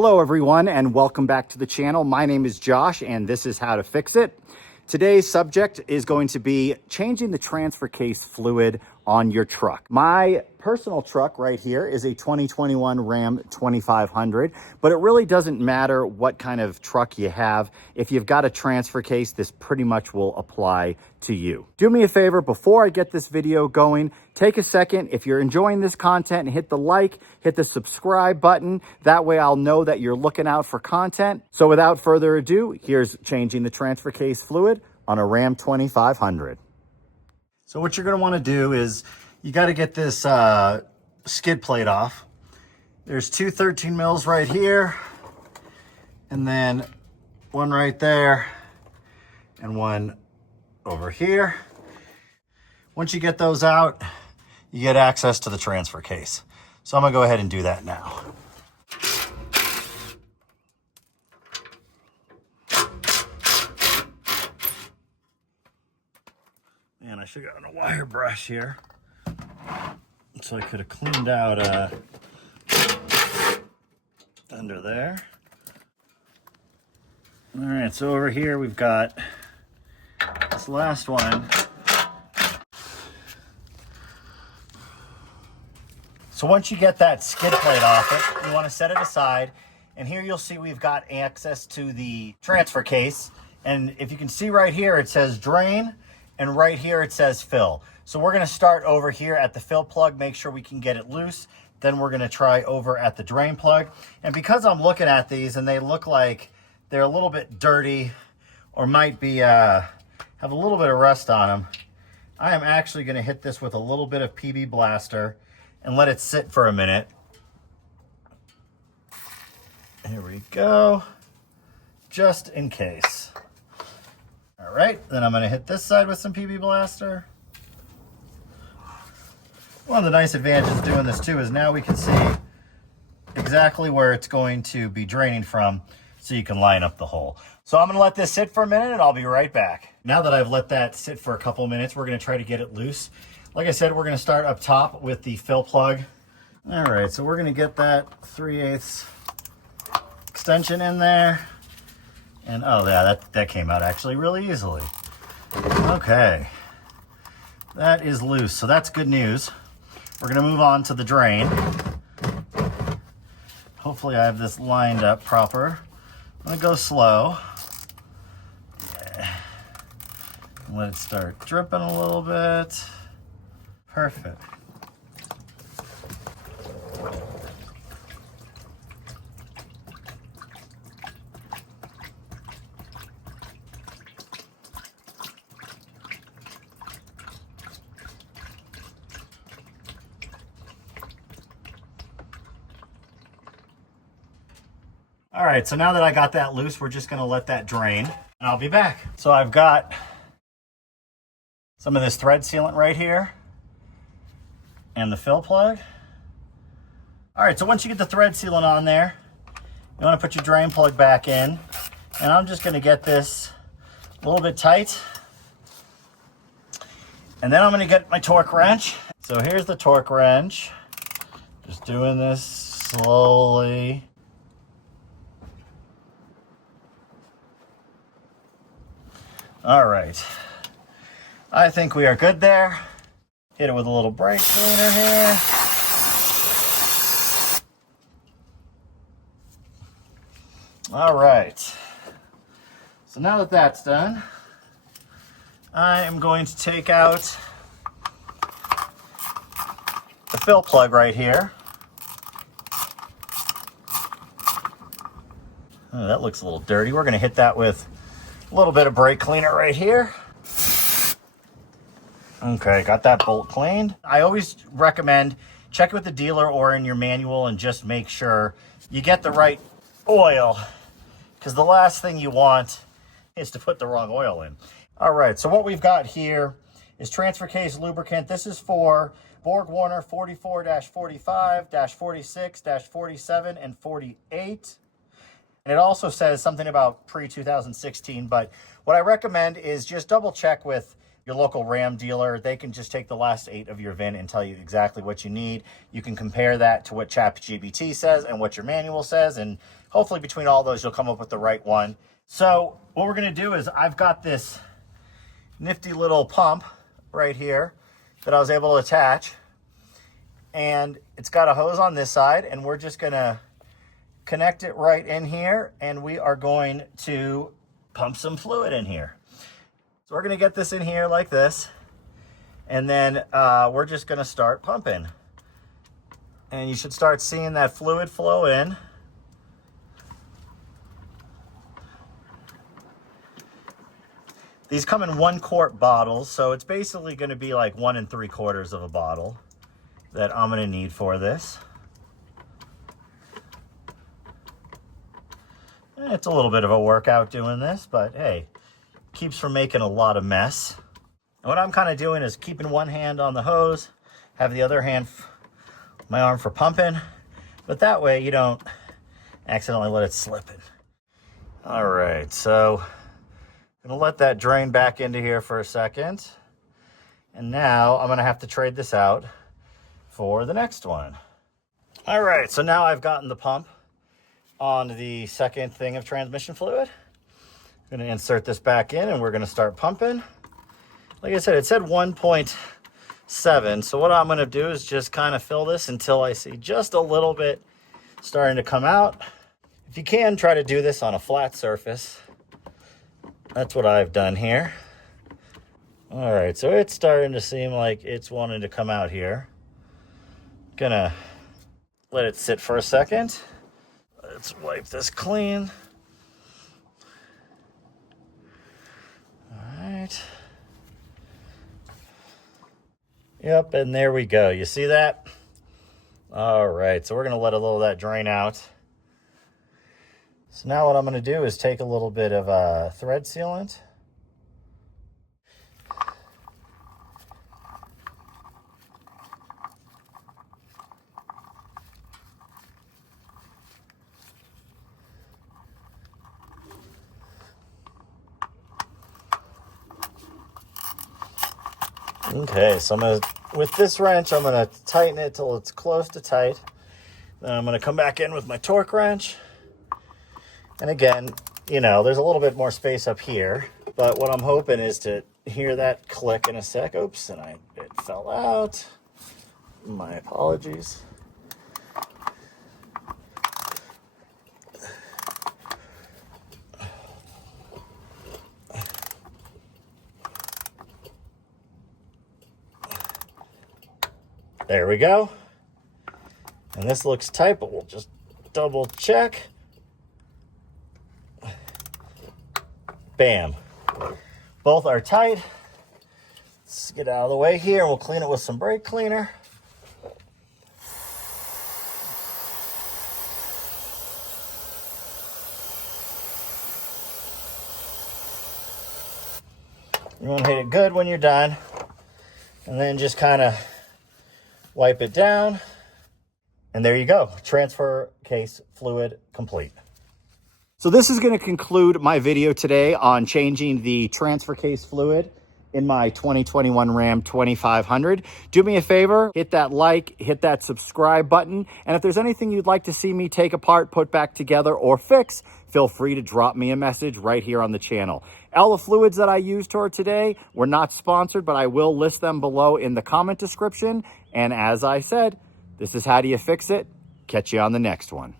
Hello everyone and welcome back to the channel. My name is Josh and this is how to fix it. Today's subject is going to be changing the transfer case fluid on your truck. My personal truck right here is a 2021 Ram 2500, but it really doesn't matter what kind of truck you have. If you've got a transfer case, this pretty much will apply to you. Do me a favor, before I get this video going, take a second. If you're enjoying this content, and hit the like, hit the subscribe button. That way I'll know that you're looking out for content. So without further ado, here's changing the transfer case fluid on a Ram 2500. So what you're going to want to do is you got to get this skid plate off. There's two 13 mils right here, and then one right there, and one over here. Once you get those out, you get access to the transfer case. So I'm going to go ahead and do that now. Man, I should have gotten a wire brush here, so I could have cleaned out under there. All right, so over here we've got this last one. So once you get that skid plate off it, you want to set it aside. And here you'll see we've got access to the transfer case. And if you can see right here, it says drain. And right here it says fill. So we're gonna start over here at the fill plug, make sure we can get it loose. Then we're gonna try over at the drain plug. And because I'm looking at these and they look like they're a little bit dirty or might be, have a little bit of rust on them, I am actually gonna hit this with a little bit of PB Blaster and let it sit for a minute. Here we go, just in case. All right, then I'm gonna hit this side with some PB Blaster. One of the nice advantages of doing this too is now we can see exactly where it's going to be draining from, so you can line up the hole. So I'm gonna let this sit for a minute and I'll be right back. Now that I've let that sit for a couple of minutes, we're gonna try to get it loose. Like I said, we're gonna start up top with the fill plug. All right, so we're gonna get that 3/8 extension in there. And oh yeah, that came out actually really easily. Okay, that is loose, so that's good news. We're gonna move on to the drain. Hopefully I have this lined up proper. I'm gonna go slow. Yeah. Let it start dripping a little bit. Perfect. All right, so now that I got that loose, we're just gonna let that drain and I'll be back. So I've got some of this thread sealant right here and the fill plug. All right, so once you get the thread sealant on there, you wanna put your drain plug back in, and I'm just gonna get this a little bit tight. And then I'm gonna get my torque wrench. So here's the torque wrench. Just doing this slowly. All right, I think we are good there. Hit it with a little brake cleaner here. All right, so now that that's done, I am going to take out the fill plug right here. Oh, that looks a little dirty. We're gonna hit that with a little bit of brake cleaner right here. Okay, got that bolt cleaned. I always recommend check with the dealer or in your manual and just make sure you get the right oil, because the last thing you want is to put the wrong oil in. All right, so what we've got here is transfer case lubricant. This is for Borg-Warner 44-45, -46, -47, and 48. And it also says something about pre-2016, but what I recommend is just double check with your local Ram dealer. They can just take the last 8 of your VIN and tell you exactly what you need. You can compare that to what ChatGPT says and what your manual says, and hopefully between all those, you'll come up with the right one. So what we're gonna do is I've got this nifty little pump right here that I was able to attach, and it's got a hose on this side, and we're just gonna connect it right in here, and we are going to pump some fluid in here. So we're gonna get this in here like this, and then we're just gonna start pumping. And you should start seeing that fluid flow in. These come in 1 quart bottles, so it's basically gonna be like 1 3/4 of a bottle that I'm gonna need for this. It's a little bit of a workout doing this, but hey, keeps from making a lot of mess. And what I'm kind of doing is keeping one hand on the hose, have the other hand, my arm for pumping, but that way you don't accidentally let it slip in. All right, so I'm gonna let that drain back into here for a second. And now I'm gonna have to trade this out for the next one. All right, so now I've gotten the pump on the second thing of transmission fluid. I'm gonna insert this back in and we're gonna start pumping. Like I said, it said 1.7. So what I'm gonna do is just kind of fill this until I see just a little bit starting to come out. If you can, try to do this on a flat surface. That's what I've done here. All right, so it's starting to seem like it's wanting to come out here. Gonna let it sit for a second. Let's wipe this clean. All right. Yep, and there we go. You see that? All right, so we're gonna let a little of that drain out. So now what I'm gonna do is take a little bit of thread sealant. Okay, so with this wrench, I'm gonna tighten it till it's close to tight. Then I'm gonna come back in with my torque wrench. And again, you know, there's a little bit more space up here, but what I'm hoping is to hear that click in a sec. Oops, and it fell out. My apologies. There we go. And this looks tight, but we'll just double check. Bam. Both are tight. Let's get out of the way here. We'll clean it with some brake cleaner. You want to hit it good when you're done. And then just kind of wipe it down. And there you go. Transfer case fluid complete. So this is going to conclude my video today on changing the transfer case fluid in my 2021 Ram 2500. Do me a favor, hit that like, hit that subscribe button. And if there's anything you'd like to see me take apart, put back together, or fix, feel free to drop me a message right here on the channel. All the fluids that I used for today were not sponsored, but I will list them below in the comment description. And as I said, this is How Do You Fix It? Catch you on the next one.